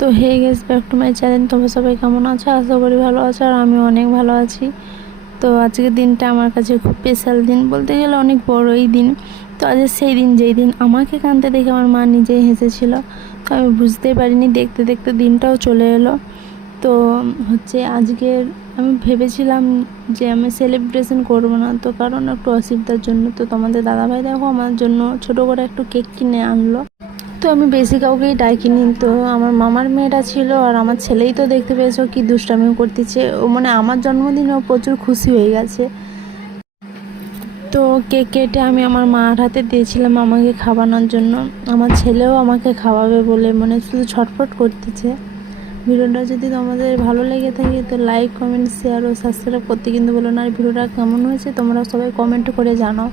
তো hey guys back to my channel তোমরা সবাই কেমন আছো? আশা করি ভালো আছো আর আমি অনেক ভালো আছি। তো আজকের দিনটা আমার কাছে খুব স্পেশাল দিন বলতে গেলে অনেক বড়ই দিন। তো আজ সেই দিন, যেই দিন আমাকে কাঁদতে দেখে আমার মা নিজেই হেসেছিল। তো আমি বুঝতেই পারিনি, দেখতে দেখতে দিনটাও চলে এলো। তো হচ্ছে আজকের আমি ভেবেছিলাম যে আমি সেলিব্রেশন করব না, তো কারণ একটু অসুবিধার জন্য। তো তোমাদের দাদাভাই দেখো, আমার জন্য ছোটো করে একটু কেক কিনে আনলো। তো আমি বেশি কাউকেই ডাকিনি। তো আমার মামার মেয়েটা ছিল আর আমার ছেলেই তো দেখতে পেয়েছ কি দুষ্টামি করতেছে। ও মানে আমার জন্মদিনেও প্রচুর খুশি হয়ে গেছে। তো কেক কেটে আমি আমার মার হাতে দিয়েছিলাম আমাকে খাওয়ানোর জন্য। আমার ছেলেও আমাকে খাওয়াবে বলে মানে শুধু ছটফট করতেছে। ভিডিওটা যদি তোমাদের ভালো লেগে থাকে তো লাইক কমেন্ট শেয়ার ও সাবস্ক্রাইব করতে কিন্তু বলো না। আর ভিডিওটা কেমন হয়েছে তোমরা সবাই কমেন্ট করে জানাও।